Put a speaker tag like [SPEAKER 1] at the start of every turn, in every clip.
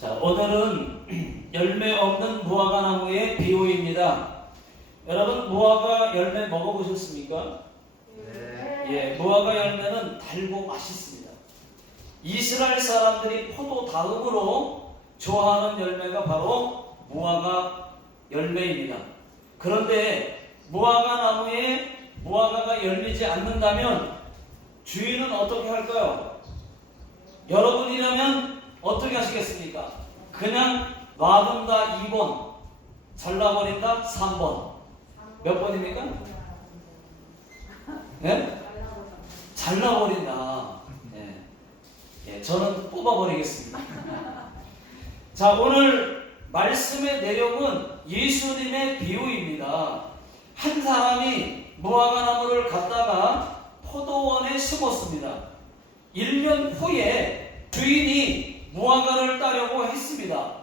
[SPEAKER 1] 자, 오늘은 열매 없는 무화과 나무의 비유입니다. 여러분, 무화과 열매 먹어보셨습니까? 예, 무화과 열매는 달고 맛있습니다. 이스라엘 사람들이 포도 다음으로 좋아하는 열매가 바로 무화과 열매입니다. 그런데 무화과 나무에 무화과가 열리지 않는다면 주인은 어떻게 할까요? 여러분이라면 어떻게 하시겠습니까? 그냥 놔둔다 2번, 잘라버린다 3번. 몇 번입니까? 네? 잘라버린다. 예. 예, 저는 뽑아버리겠습니다. 자, 오늘 말씀의 내용은 예수님의 비유입니다. 한 사람이 무화과 나무를 갖다가 포도원에 심었습니다. 1년 후에 주인이 무화과를 따려고 했습니다.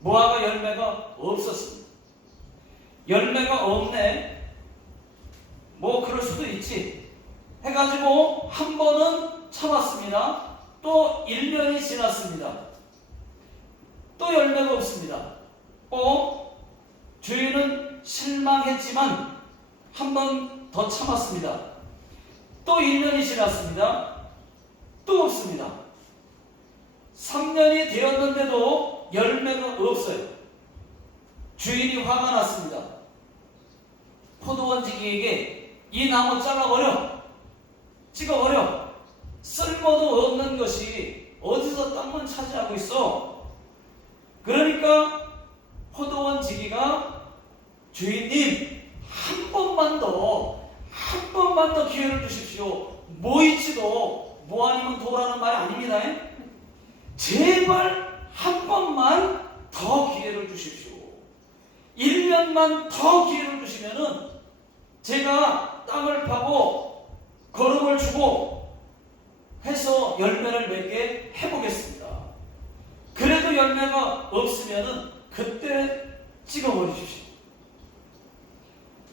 [SPEAKER 1] 무화과 열매가 없었습니다. 열매가 없네. 뭐 그럴 수도 있지. 해가지고 한 번은 참았습니다. 또 1년이 지났습니다. 또 열매가 없습니다. 또 주인은 실망했지만 한 번 더 참았습니다. 또 1년이 지났습니다. 또 없습니다. 3년이 되었는데도 열매가 없어요. 주인이 화가 났습니다. 포도원지기에게 이 나무 잘라버려. 찍어버려. 쓸모도 없는 것이 어디서 땅만 차지하고 있어. 그러니까 포도원지기가 주인님 한 번만 더, 한 번만 더 기회를 주십시오. 뭐 있지도 뭐 아니면 도라는 말이 아닙니다. 제발 한 번만 더 기회를 주십시오. 1년만 더 기회를 주시면은 제가 땅을 파고 거름을 주고 해서 열매를 맺게 해보겠습니다. 그래도 열매가 없으면은 그때 찍어버리십시오.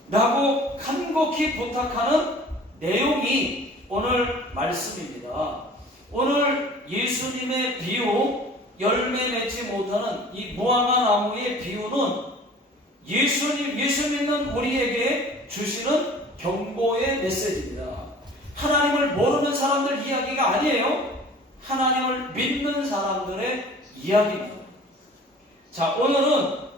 [SPEAKER 1] 라고 간곡히 부탁하는 내용이 오늘 말씀입니다. 오늘 예수님의 비유, 열매 맺지 못하는 이 무화과 나무의 비유는 예수님, 예수 믿는 우리에게 주시는 경고의 메시지입니다. 하나님을 모르는 사람들 이야기가 아니에요. 하나님을 믿는 사람들의 이야기입니다. 자, 오늘은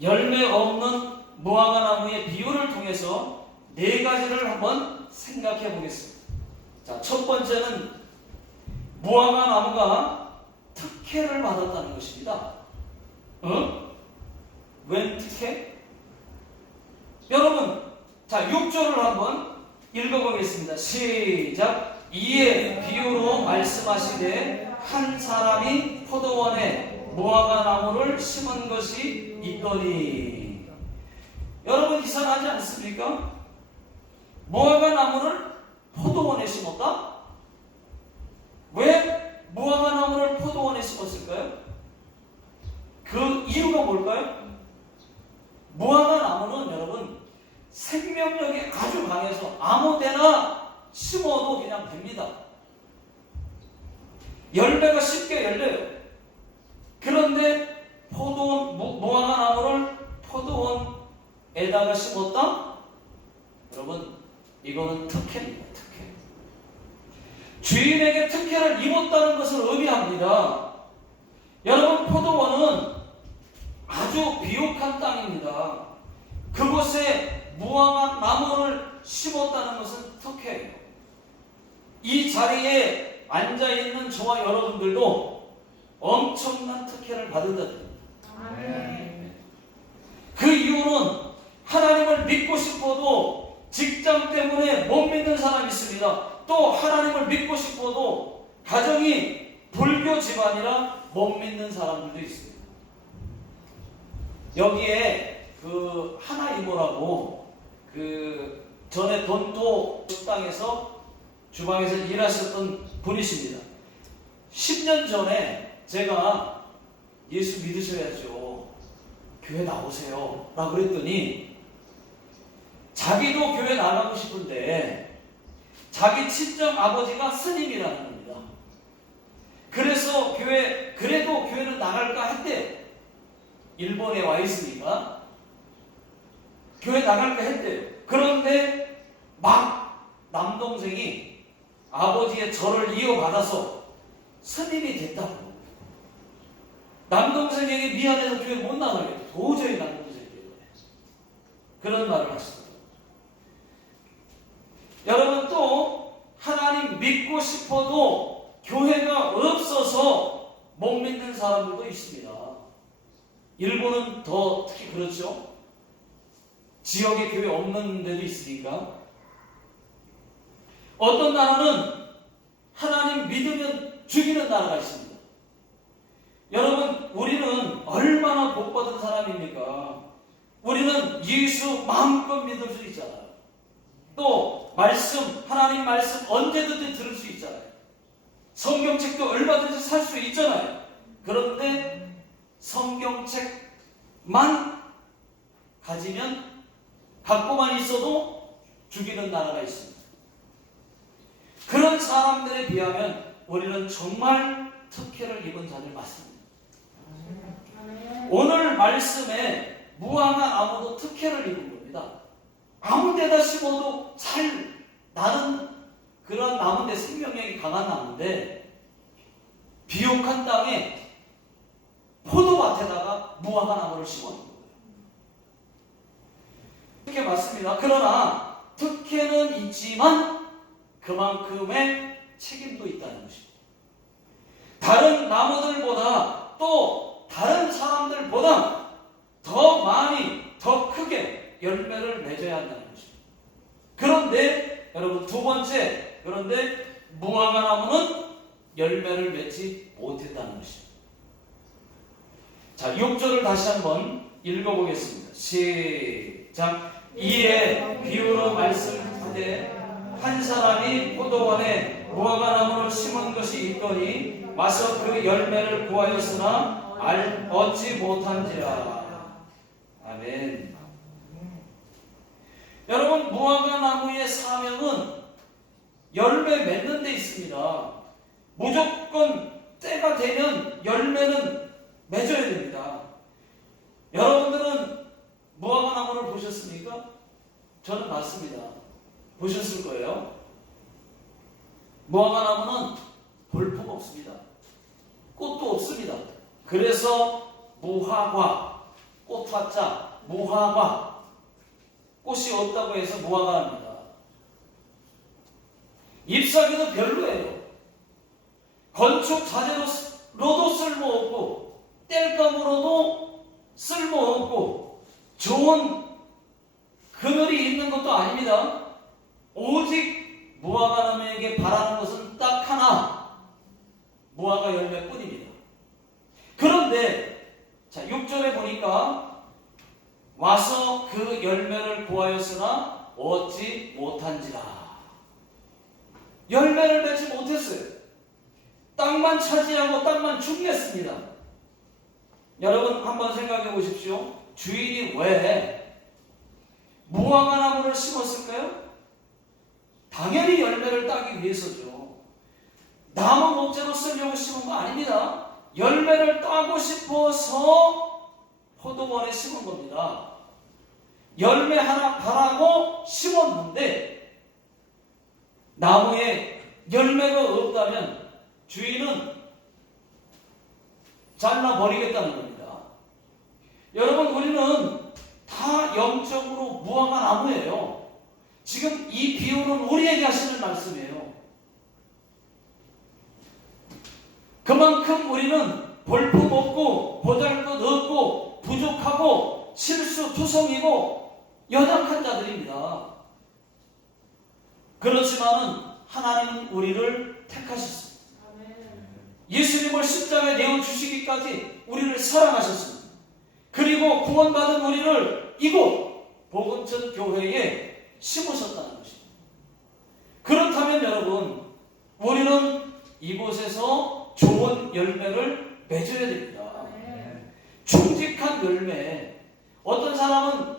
[SPEAKER 1] 열매 없는 무화과 나무의 비유를 통해서 네 가지를 한번 생각해 보겠습니다. 자, 첫 번째는 무화과 나무가 특혜를 받았다는 것입니다. 어? 웬 특혜? 여러분, 자, 6절을 한번 읽어보겠습니다. 시작. 이에 비유로 말씀하시되 한 사람이 포도원에 무화과 나무를 심은 것이 있더니 여러분 이상하지 않습니까? 무화과 나무를 포도원에 심었다? 왜 무화과 나무를 포도원에 심었을까요? 그 이유가 뭘까요? 무화과 나무는 여러분 생명력이 아주 강해서 아무데나 심어도 그냥 됩니다. 열매가 쉽게 열려요. 그런데 포도원 무- 무화과 나무를 포도원에다가 심었다? 여러분 이거는 특혜입니다. 특혜. 주인에게 특혜를 입었다는 것을 의미합니다. 여러분 포도원은 아주 비옥한 땅입니다. 그곳에 무화과 나무를 심었다는 것은 특혜예요. 이 자리에 앉아 있는 저와 여러분들도 엄청난 특혜를 받은다. 그 이유는 하나님을 믿고 싶어도 직장 때문에 못 믿는 사람이 있습니다. 또 하나님을 믿고 싶어도 가정이 불교 집안이라 못 믿는 사람들도 있습니다. 여기에 그 하나 이모라고 그 전에 돈도 식당에서 주방에서 일하셨던 분이십니다. 10년 전에 제가 예수 믿으셔야죠. 교회 나오세요. 라고 그랬더니 자기도 교회 나가고 싶은데 자기 친정 아버지가 스님이라는 겁니다. 그래서 교회 그래도 교회는 나갈까 했대. 일본에 와 있으니까 교회 나갈까 했대요. 그런데 막 남동생이 아버지의 절을 이어받아서 스님이 됐다고. 남동생에게 미안해서 교회 못 나가겠다. 도저히 남동생 때문에. 그런 말을 하시더라고요. 여러분 또 하나님 믿고 싶어도 교회가 없어서 못 믿는 사람들도 있습니다. 일본은 더 특히 그렇죠. 지역에 교회 없는 데도 있으니까. 어떤 나라는 하나님 믿으면 죽이는 나라가 있습니다. 여러분, 우리는 얼마나 복받은 사람입니까? 우리는 예수 마음껏 믿을 수 있잖아요. 또, 말씀, 하나님 말씀 언제든지 들을 수 있잖아요. 성경책도 얼마든지 살 수 있잖아요. 그런데 성경책만 가지면, 갖고만 있어도 죽이는 나라가 있습니다. 그런 사람들에 비하면 우리는 정말 특혜를 입은 자들 맞습니다. 오늘 말씀에 무화과 나무도 특혜를 입은 겁니다. 아무 데다 심어도 잘 나는 그런 나무인데 생명력이 강한 나무인데 비옥한 땅에 포도밭에다가 무화과 나무를 심어준 거예요. 특혜 맞습니다. 그러나 특혜는 있지만 그만큼의 책임도 있다는 것입니다. 다른 나무들보다 또 다른 사람들보다 더 많이 더 크게 열매를 맺어야 한다는 것입니다. 그런데 여러분 두 번째 그런데 무화과 나무는 열매를 맺지 못했다는 것입니다. 자, 6절을 다시 한번 읽어보겠습니다. 시작. 이에 비유로 말씀하되 한 사람이 포도원에 무화과 나무를 심은 것이 있더니 와서 그 열매를 구하였으나 알 얻지 못한지라. 아멘. 여러분 무화과 나무의 사명은 열매 맺는 데 있습니다. 무조건 때가 되면 열매는 맺어야 됩니다. 여러분들은 무화과 나무를 보셨습니까? 저는 봤습니다. 보셨을 거예요. 무화과 나무는 볼품 없습니다. 꽃도 없습니다. 그래서 무화과, 꽃화자, 무화과, 꽃이 없다고 해서 무화과입니다. 잎사귀도 별로예요. 건축 자재로도 쓸모없고, 땔감으로도 쓸모없고, 좋은 그늘이 있는 것도 아닙니다. 오직 무화과 나무에게 바라는 것은 딱 하나, 무화과 열매뿐입니다. 그런데 자 6절에 보니까 와서 그 열매를 구하였으나 얻지 못한지라. 열매를 맺지 못했어요. 땅만 차지하고 땅만 죽겠습니다. 여러분 한번 생각해 보십시오. 주인이 왜 무화과 나무를 심었을까요? 당연히 열매를 따기 위해서죠. 나무 목재로 쓰려고 심은 거 아닙니다. 열매를 따고 싶어서 포도원에 심은 겁니다. 열매 하나 바라고 심었는데 나무에 열매가 없다면 주인은 잘라 버리겠다는 겁니다. 여러분 우리는 다 영적으로 무화과 나무예요. 지금 이 비유는 우리에게 하시는 말씀이에요. 그만큼 우리는 볼품 없고 보잘것 없고 부족하고 실수 투성이고 연약한 자들입니다. 그렇지만은 하나님은 우리를 택하셨습니다. 예수님을 십자가에 내어 주시기까지 우리를 사랑하셨습니다. 그리고 구원받은 우리를 이곳 복음천 교회에 심으셨다는 것입니다. 그렇다면 여러분, 우리는 이곳에서 좋은 열매를 맺어야 됩니다. 충직한 열매. 어떤 사람은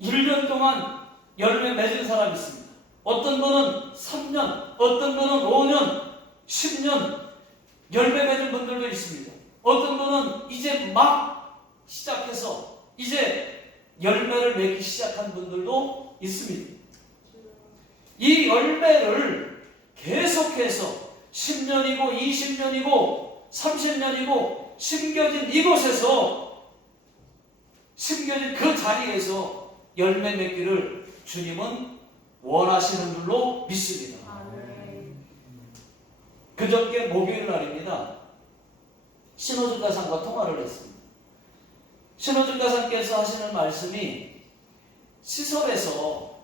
[SPEAKER 1] 1년 동안 열매 맺은 사람이 있습니다. 어떤 분은 3년, 어떤 분은 5년, 10년 열매 맺은 분들도 있습니다. 어떤 분은 이제 막 시작해서 이제 열매를 맺기 시작한 분들도 있습니다. 이 열매를 계속해서 10년이고 20년이고 30년이고 심겨진 이곳에서 심겨진 그 자리에서 열매 맺기를 주님은 원하시는 줄로 믿습니다. 그저께 목요일 날입니다. 신호준 가상과 통화를 했습니다. 신호준 가상께서 하시는 말씀이 시설에서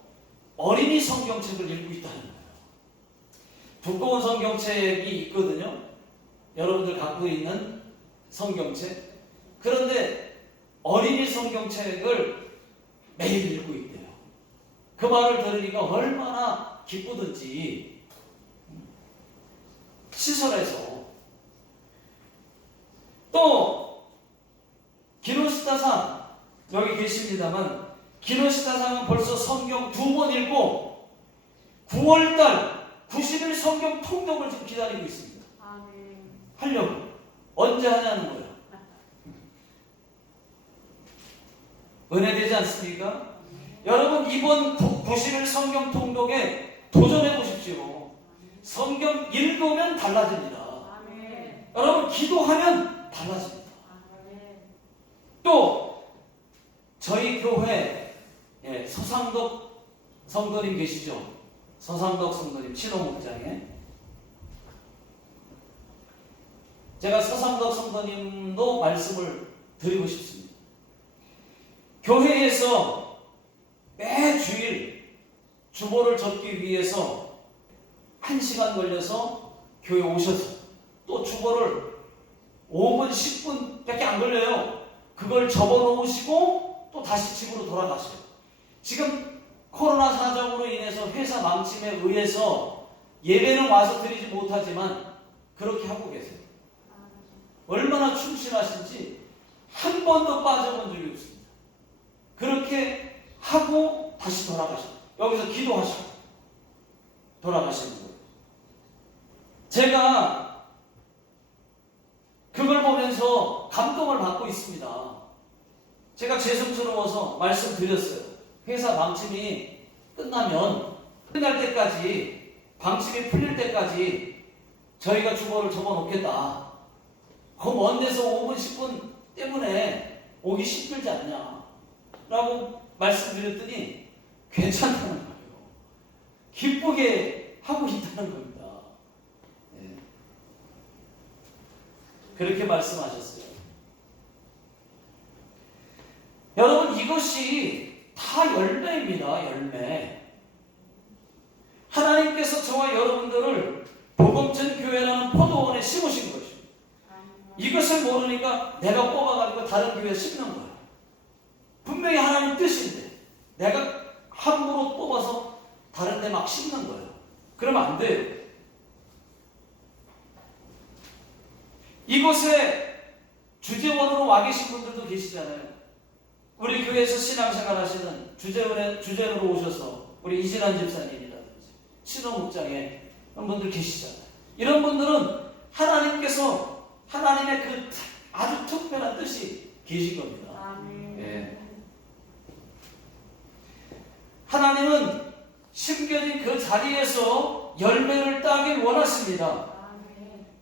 [SPEAKER 1] 어린이 성경책을 읽고 있다는 거예요. 두꺼운 성경책이 있거든요. 여러분들 갖고 있는 성경책. 그런데 어린이 성경 책을 매일 읽고 있대요. 그 말을 들으니까 얼마나 기쁘든지 시설에서 또 기노시타상 여기 계십니다만 기노시타상은 벌써 성경 두 번 읽고 9월달 90일 성경 통독을 지금 기다리고 있습니다. 하려고 언제 하냐는 거예요. 은혜되지 않습니까? 여러분 이번 90일 성경 통독에 도전해 보십시오. 성경 읽으면 달라집니다. 여러분 기도하면 달라집니다. 또 저희 교회 예, 서상덕 성도님 계시죠? 서상덕 성도님 신호 목장에 제가 서상덕 성도님도 말씀을 드리고 싶습니다. 교회에서 매 주일 주보를 적기 위해서 한 시간 걸려서 교회 오셔서 또 주보를 5분, 10분 밖에 안 걸려요. 그걸 접어 놓으시고 또 다시 집으로 돌아가셔요. 지금 코로나 사정으로 인해서 회사 망침에 의해서 예배는 와서 드리지 못하지만 그렇게 하고 계세요. 얼마나 충실하신지 한 번도 빠져본 적이 없습니다. 그렇게 하고 다시 돌아가셔요. 여기서 기도하시고 돌아가시는 거예요. 제가 그걸 보면서 감동을 받고 있습니다. 제가 죄송스러워서 말씀드렸어요. 회사 방침이 끝나면 끝날 때까지 방침이 풀릴 때까지 저희가 주거를 접어놓겠다. 그 먼 데서 5분 10분 때문에 오기 힘들지 않냐 라고 말씀드렸더니 괜찮다는 거예요. 기쁘게 하고 있다는 겁니다. 네. 그렇게 말씀하셨어요. 여러분 이것이 다 열매입니다. 열매. 하나님께서 저와 여러분들을 복음전 교회라는 포도원에 심으신 것입니다. 이것을 모르니까 내가 뽑아가지고 다른 교회에 심는 거예요. 분명히 하나님 뜻인데 내가 함부로 뽑아서 다른 데막 심는 거예요. 그러면 안 돼요. 이곳에 주재원으로 와 계신 분들도 계시잖아요. 우리 교회에서 신앙생활 하시는 주재원에, 주재원으로 오셔서 우리 이진환 집사님이라든지 신호목장에 그런 분들 계시잖아요. 이런 분들은 하나님께서 하나님의 그 아주 특별한 뜻이 계신 겁니다. 예. 하나님은 심겨진 그 자리에서 열매를 따길 원하십니다.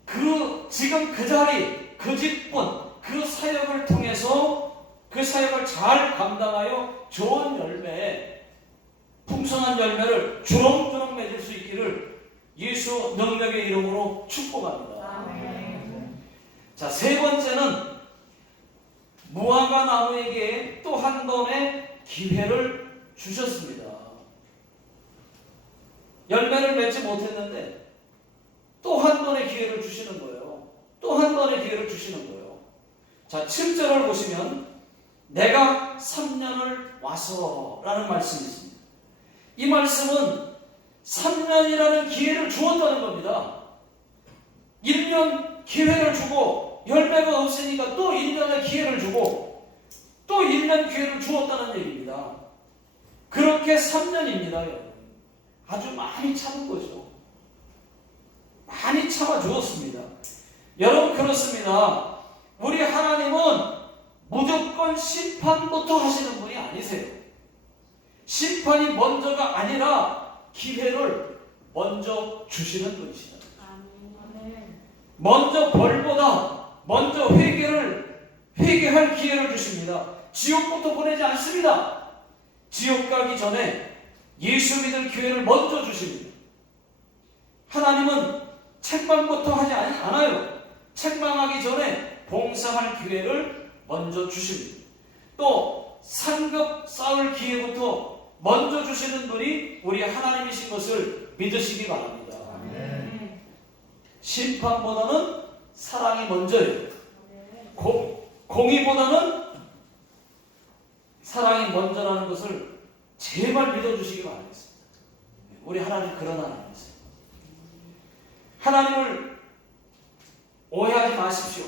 [SPEAKER 1] 그 지금 그 자리, 그 직분, 그 사역을 통해서 그 사역을 잘 감당하여 좋은 열매, 풍성한 열매를 주렁주렁 맺을 수 있기를 예수 능력의 이름으로 축복합니다. 자, 세 번째는 무화과 나무에게 또 한 번의 기회를 주셨습니다. 열매를 맺지 못했는데 또 한 번의 기회를 주시는 거예요. 또 한 번의 기회를 주시는 거예요. 자, 7절을 보시면 내가 3년을 와서 라는 말씀이 있습니다. 이 말씀은 3년이라는 기회를 주었다는 겁니다. 1년 기회를 주고 열매가 없으니까 또 1년의 기회를 주고 또 1년 기회를 주었다는 얘기입니다. 그렇게 3년입니다. 여러분. 아주 많이 참은 거죠. 많이 참아 주었습니다. 여러분 그렇습니다. 우리 하나님은 무조건 심판부터 하시는 분이 아니세요. 심판이 먼저가 아니라 기회를 먼저 주시는 분이시다. 먼저 벌보다 먼저 회개를 회개할 기회를 주십니다. 지옥부터 보내지 않습니다. 지옥 가기 전에 예수 믿을 기회를 먼저 주십니다. 하나님은 책망부터 하지 않- 않아요. 책망하기 전에 봉사할 기회를 먼저 주십니다. 또 상급 쌓을 기회부터 먼저 주시는 분이 우리 하나님이신 것을 믿으시기 바랍니다. 심판보다는 사랑이 먼저예요. 고, 공의보다는 사랑이 먼저라는 것을 제발 믿어주시기 바라겠습니다. 우리 하나님 그런 하나님이세요. 하나님을 오해하지 마십시오.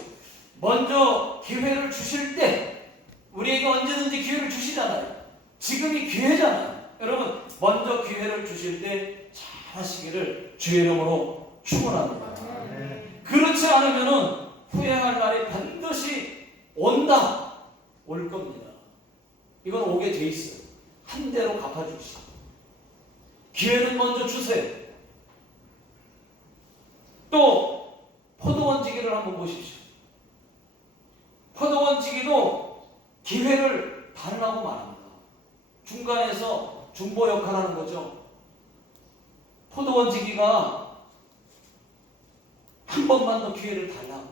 [SPEAKER 1] 먼저 기회를 주실 때 우리에게 언제든지 기회를 주시잖아요. 지금이 기회잖아요. 여러분 먼저 기회를 주실 때 잘 하시기를 주의 이름으로 축원합니다. 그렇지 않으면은 후회할 날이 반드시 온다. 올 겁니다. 이건 오게 돼 있어요. 한 대로 갚아주시고. 기회는 먼저 주세요. 또, 포도원지기를 한번 보십시오. 포도원지기도 기회를 달라고 말합니다. 중간에서 중보 역할하는 거죠. 포도원지기가 한 번만 더 기회를 달라고.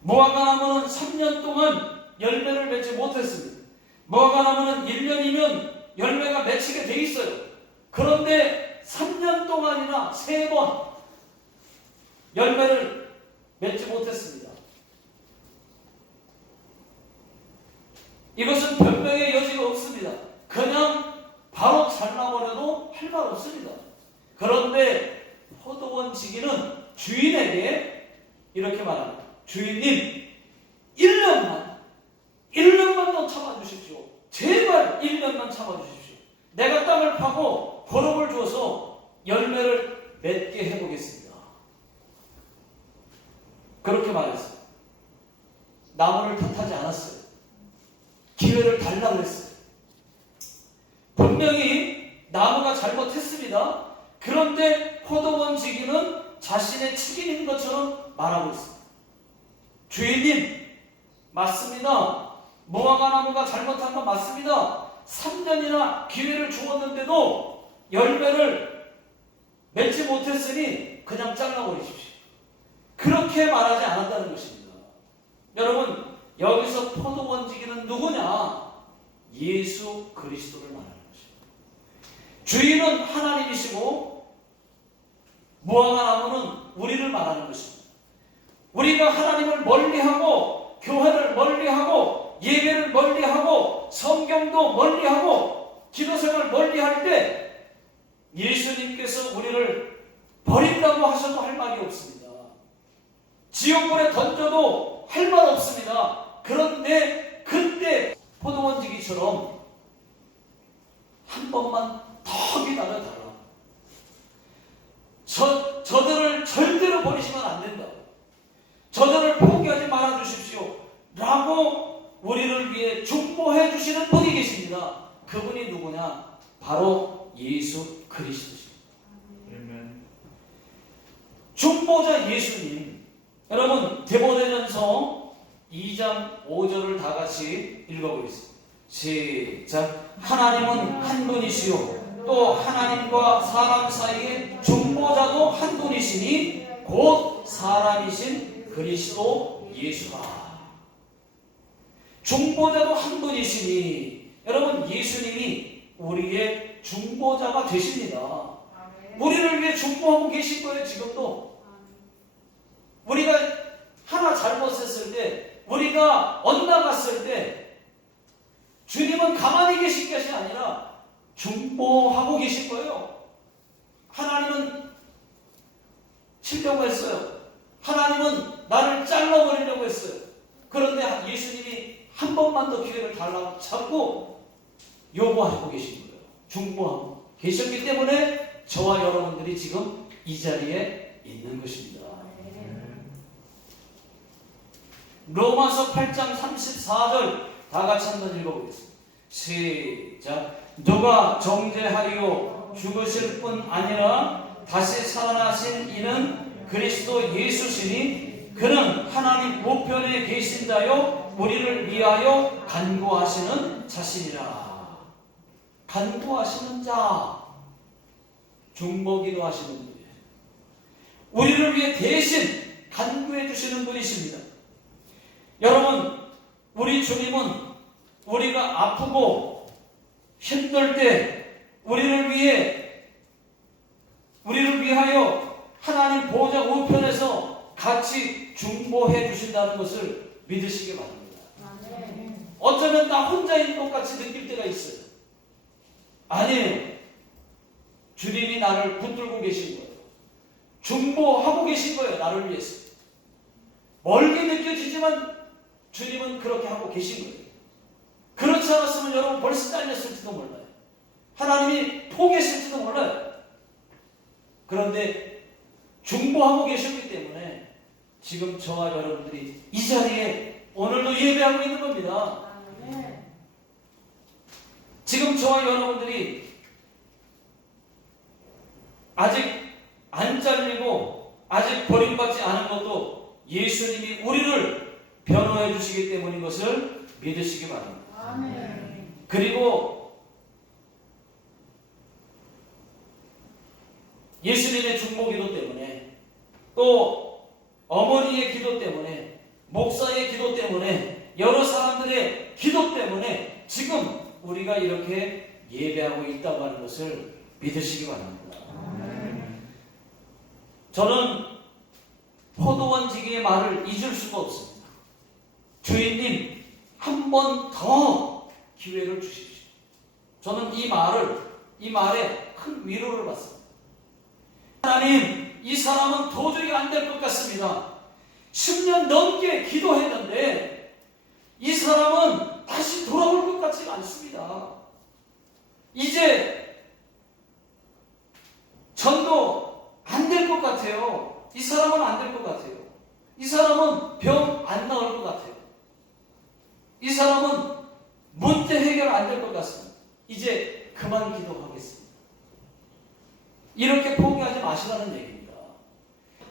[SPEAKER 1] 무화과 나무는 3년 동안 열매를 맺지 못했습니다. 무화과 나무는 1년이면 열매가 맺히게 돼 있어요. 그런데 3년 동안이나 3번 열매를 맺지 못했습니다. 이것은 변명의 여지가 없습니다. 그냥 바로 잘라버려도 할 말 없습니다. 그런데 포도원 지기는 주인에게 이렇게 말합니다. 주인님, 1년만, 1년만 더 참아주십시오. 제발 1년만 참아주십시오. 내가 땅을 파고 거름을 주어서 열매를 맺게 해보겠습니다. 그렇게 말했어요. 나무를 탓하지 않았어요. 기회를 달라고 했어요. 분명히 나무가 잘못했습니다. 그런데 포도원 지기는 자신의 책임인 것처럼 말하고 있습니다. 주인님, 맞습니다. 무화과 나무가 잘못한 건 맞습니다. 3년이나 기회를 주었는데도 열매를 맺지 못했으니 그냥 잘라버리십시오. 그렇게 말하지 않았다는 것입니다. 여러분, 여기서 포도원지기는 누구냐? 예수 그리스도를 말하는 것입니다. 주인은 하나님이시고 무화과 나무는 우리를 말하는 것입니다. 우리가 하나님을 멀리하고 교회를 멀리하고 성경도 멀리하고 기도생을 멀리할 때 예수님께서 우리를 버린다고 하셔도 할 말이 없습니다. 지옥불에 던져도 할 말 없습니다. 그런데 그때 포도원지기처럼 한 번만 더 기다려달라. 저, 저들을 절대로 버리시면 안 된다. 저들을 포기하지 말아 주십시오. 라고 우리를 위해 중보해 주시는 분이 계십니다. 그분이 누구냐? 바로 예수 그리스도십니다.
[SPEAKER 2] 아멘.
[SPEAKER 1] 중보자 예수님. 여러분, 데모데전서 2장 5절을 다 같이 읽어보겠습니다. 시작. 하나님은 한 분이시요. 또 하나님과 사람 사이에 중보자도 한 분이시니 곧 사람이신 그리스도 예수라. 중보자도 한 분이시니 여러분 예수님이 우리의 중보자가 되십니다. 우리를 위해 중보하고 계신 거예요 지금도. 우리가 하나 잘못했을 때, 우리가 엇나갔을 때, 주님은 가만히 계신 것이 아니라 중보하고 계신 거예요. 하나님은 치려고 했어요. 하나님은 나를 잘라버리려고 했어요. 그런데 예수님이 한 번만 더 기회를 달라고 자꾸 요구하고 계신 거예요. 중보하고 계셨기 때문에 저와 여러분들이 지금 이 자리에 있는 것입니다. 로마서 8장 34절 다 같이 한번 읽어보겠습니다. 시작. 누가 정죄하리요 죽으실 뿐 아니라 다시 살아나신 이는 그리스도 예수시니 그는 하나님 우편에 계신 자요 우리를 위하여 간구하시는 자신이라. 간구하시는 자. 중보기도 하시는 분이에요. 우리를 위해 대신 간구해 주시는 분이십니다. 여러분, 우리 주님은 우리가 아프고 힘들 때 우리를 위해 우리를 위하여 하나님 보호자 우편에서 같이 중보해 주신다는 것을 믿으시기 바랍니다. 어쩌면 나 혼자인 것 같이 느낄 때가 있어요. 아니에요. 주님이 나를 붙들고 계신 거예요. 중보하고 계신 거예요. 나를 위해서. 멀게 느껴지지만 주님은 그렇게 하고 계신 거예요. 그렇지 않았으면 여러분 벌써 잘렸을지도 몰라요. 하나님이 포기했을지도 몰라요. 그런데 중보하고 계셨기 때문에 지금 저와 여러분들이 이 자리에 오늘도 예배하고 있는 겁니다. 지금 저와 여러분들이 아직 안 잘리고 아직 버림받지 않은 것도 예수님이 우리를 변호해 주시기 때문인 것을 믿으시기 바랍니다. 그리고 예수님의 중보 기도 때문에 또 어머니의 기도 때문에 목사의 기도 때문에 여러 사람들의 기도 때문에 지금 우리가 이렇게 예배하고 있다고 하는 것을 믿으시기 바랍니다. 저는 포도원 지기의 말을 잊을 수가 없습니다. 주인님, 한 번 더 기회를 주십시오. 저는 이 말을, 이 말에 큰 위로를 받습니다. 하나님, 이 사람은 도저히 안 될 것 같습니다. 10년 넘게 기도했는데, 이 사람은 다시 돌아올 것 같지가 않습니다. 이제, 전도 안 될 것 같아요. 이 사람은 안 될 것 같아요. 이 사람은 병 안 나올 것 같아요. 이 사람은 문제 해결 안 될 것 같습니다. 이제 그만 기도하겠습니다. 이렇게 포기하지 마시라는 얘기입니다.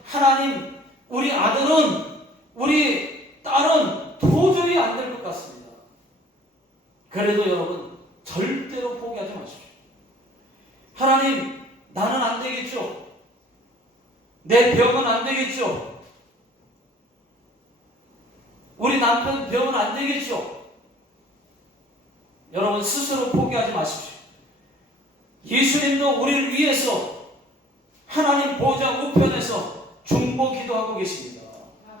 [SPEAKER 1] 하나님, 우리 아들은, 우리 딸은 도저히 안 될 것 같습니다. 그래도 여러분, 절대로 포기하지 마십시오. 하나님, 나는 안 되겠죠? 내 병은 안 되겠죠? 우리 남편 병은 안 되겠죠? 여러분 스스로 포기하지 마십시오. 예수님도 우리를 위해서 하나님 보좌 우편에서 중보 기도하고 계십니다.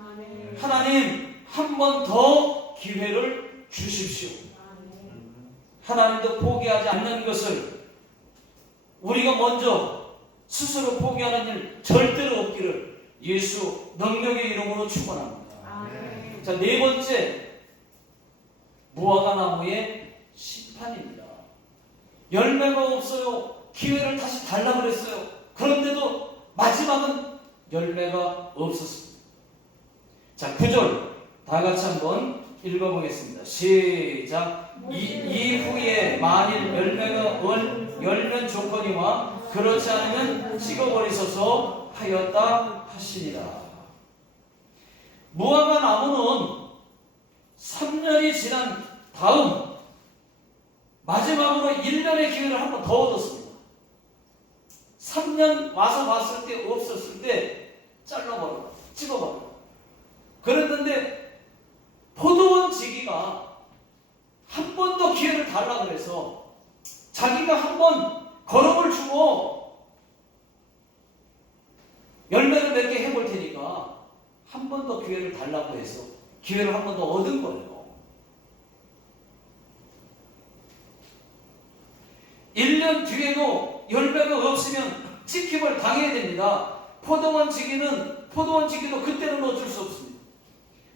[SPEAKER 3] 아멘.
[SPEAKER 1] 하나님 한 번 더 기회를 주십시오.
[SPEAKER 3] 아멘.
[SPEAKER 1] 하나님도 포기하지 않는 것을 우리가 먼저 스스로 포기하는 일 절대로 없기를 예수 능력의 이름으로 축원합니다. 자, 네 번째 무화과 나무의 심판입니다. 열매가 없어요. 기회를 다시 달라 그랬어요. 그런데도 마지막은 열매가 없었습니다. 자, 9절 다 같이 한번 읽어보겠습니다. 시작. 이, 이후에 만일 열매가 얼, 열면 조건이와 그렇지 않으면 찍어버리소서 하였다 하시니라. 무화과 나무는 3년이 지난 다음 마지막으로 1년의 기회를 한 번 더 얻었습니다. 3년 와서 봤을 때 없었을 때 잘라버려, 찍어버려. 그랬는데 포도원 지기가 한 번 더 기회를 달라 그래서 자기가 한 번 걸음을 주고 열매를 몇개 해볼 테니까 한 번 더 기회를 달라고 해서 기회를 한 번 더 얻은 거예요. 1년 뒤에도 열매가 없으면 찍힘을 당해야 됩니다. 포도원 지기는 포도원 지기도 그때는 어쩔 수 없습니다.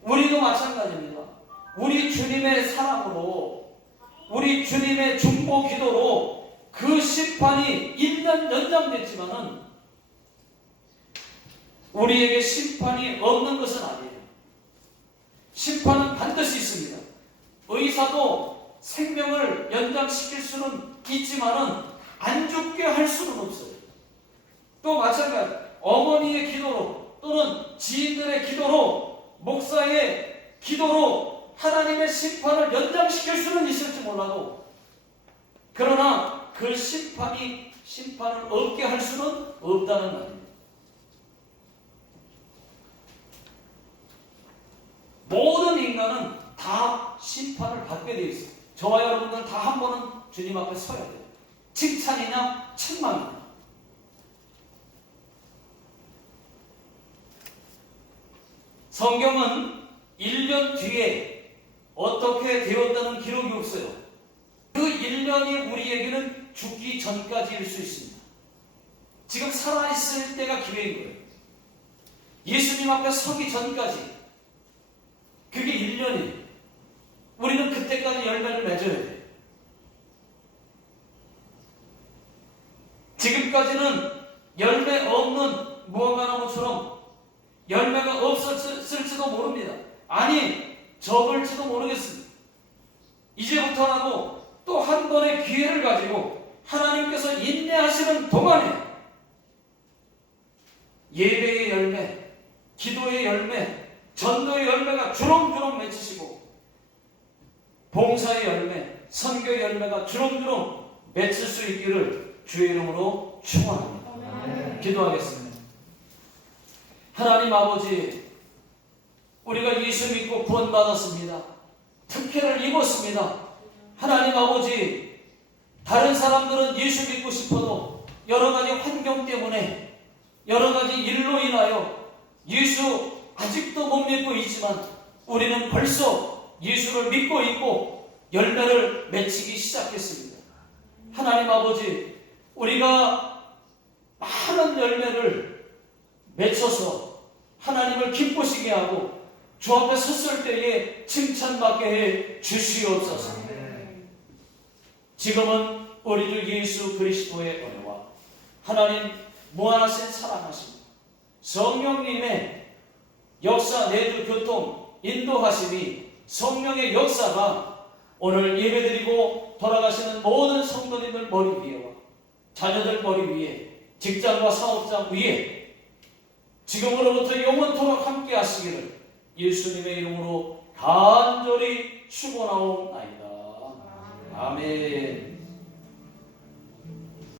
[SPEAKER 1] 우리도 마찬가지입니다. 우리 주님의 사랑으로 우리 주님의 중보 기도로 그 심판이 1년 연장됐지만은 우리에게 심판이 없는 것은 아니에요. 심 의사도 생명을 연장시킬 수는 있지만은 안 죽게 할 수는 없어요. 또 마찬가지 어머니의 기도로 또는 지인들의 기도로 목사의 기도로 하나님의 심판을 연장시킬 수는 있을지 몰라도 그러나 그 심판이 심판을 없게 할 수는 없다는 말입니다. 모든 인간은 다 심판을 받게 되어 있어요. 저와 여러분들 다한 번은 주님 앞에 서야 돼요. 칭찬이냐, 책망이냐. 성경은 1년 뒤에 어떻게 되었다는 기록이 없어요. 그 1년이 우리에게는 죽기 전까지일 수 있습니다. 지금 살아있을 때가 기회인 거예요. 예수님 앞에 서기 전까지. 그게 1년이에요. 우리는 그때까지 열매를 맺어야 돼요. 지금까지는 열매 없는 무화과나무처럼 열매가 없었을지도 모릅니다. 아니, 접을지도 모르겠습니다. 이제부터라도 또 한 번의 기회를 가지고 하나님께서 인내하시는 동안에 예배의 열매, 기도의 열매, 전도의 열매가 주렁주렁 맺히시고 봉사의 열매, 선교의 열매가 주렁주렁 맺힐 수 있기를 주의 이름으로 축원합니다. 기도하겠습니다. 하나님 아버지, 우리가 예수 믿고 구원받았습니다. 특혜를 입었습니다. 하나님 아버지, 다른 사람들은 예수 믿고 싶어도 여러 가지 환경 때문에 여러 가지 일로 인하여 예수 아직도 못 믿고 있지만 우리는 벌써 예수를 믿고 있고 열매를 맺히기 시작했습니다. 하나님 아버지, 우리가 많은 열매를 맺혀서 하나님을 기쁘시게 하고 주 앞에 섰을 때에 칭찬받게 해 주시옵소서. 지금은 우리 주 예수 그리스도의 은혜와 하나님 무한하신 사랑하심 성령님의 역사 내주 교통 인도하심이 성령의 역사가 오늘 예배드리고 돌아가시는 모든 성도님들 머리 위에와 자녀들 머리 위에 직장과 사업장 위에 지금으로부터 영원토록 함께 하시기를 예수님의 이름으로 간절히 축원하옵나이다. 아멘.